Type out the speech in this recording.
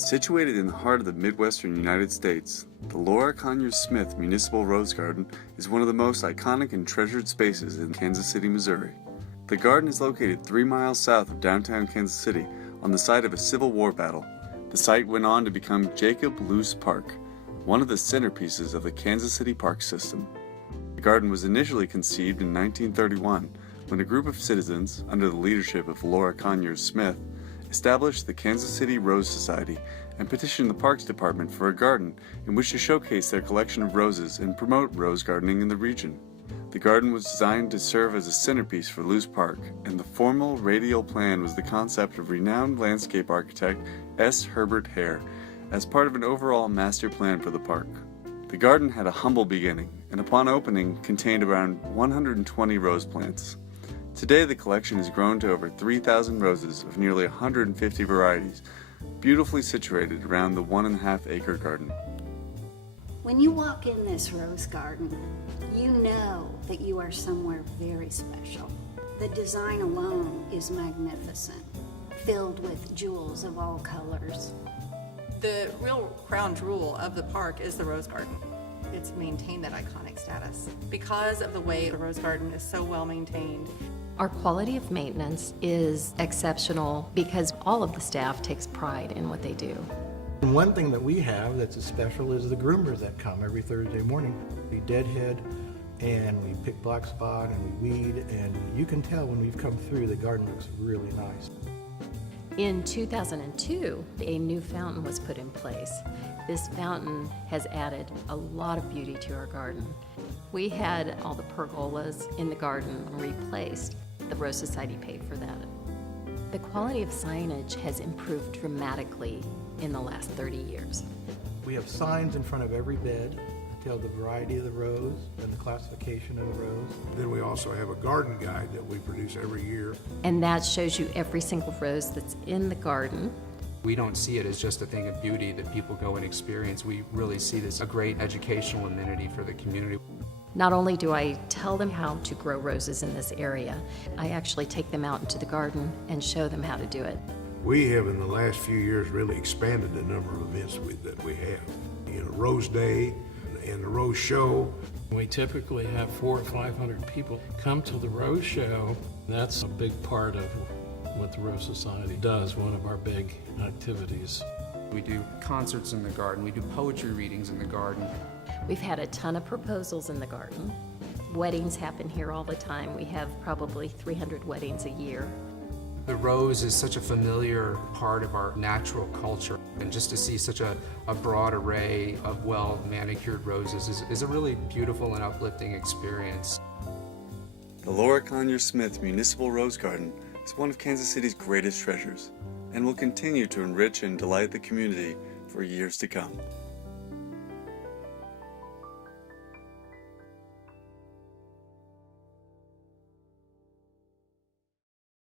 Situated in the heart of the Midwestern United States, the Laura Conyers Smith Municipal Rose Garden is one of the most iconic and treasured spaces in Kansas City, Missouri. The garden is located 3 miles south of downtown Kansas City on the site of a Civil War battle. The site went on to become Jacob Luce Park, one of the centerpieces of the Kansas City park system. The garden was initially conceived in 1931 when a group of citizens, under the leadership of Laura Conyers Smith, established the Kansas City Rose Society and petitioned the Parks Department for a garden in which to showcase their collection of roses and promote rose gardening in the region. The garden was designed to serve as a centerpiece for Luce Park, and the formal radial plan was the concept of renowned landscape architect S. Herbert Hare as part of an overall master plan for the park. The garden had a humble beginning, and upon opening contained around 120 rose plants. Today the collection has grown to over 3,000 roses of nearly 150 varieties, beautifully situated around the 1.5-acre garden. When you walk in this rose garden, you know that you are somewhere very special. The design alone is magnificent, filled with jewels of all colors. The real crown jewel of the park is the rose garden. It's maintained that iconic status because of the way the rose garden is so well maintained. Our quality of maintenance is exceptional because all of the staff takes pride in what they do. And one thing that we have that's special is the groomers that come every Thursday morning. We deadhead and we pick black spot and we weed, and you can tell when we've come through the garden looks really nice. In 2002, a new fountain was put in place. This fountain has added a lot of beauty to our garden. We had all the pergolas in the garden replaced. The Rose Society paid for that. The quality of signage has improved dramatically in the last 30 years. We have signs in front of every bed that tell the variety of the rose and the classification of the rose. Then we also have a garden guide that we produce every year. And that shows you every single rose that's in the garden. We don't see it as just a thing of beauty that people go and experience. We really see this as a great educational amenity for the community. Not only do I tell them how to grow roses in this area, I actually take them out into the garden and show them how to do it. We have in the last few years really expanded the number of events that we have. You know, Rose Day and the Rose Show. We typically have 400 or 500 people come to the Rose Show. That's a big part of what the Rose Society does, one of our big activities. We do concerts in the garden, we do poetry readings in the garden. We've had a ton of proposals in the garden. Weddings happen here all the time. We have probably 300 weddings a year. The rose is such a familiar part of our natural culture, and just to see such a broad array of well-manicured roses is a really beautiful and uplifting experience. The Laura Conyers Smith Municipal Rose Garden is one of Kansas City's greatest treasures and will continue to enrich and delight the community for years to come.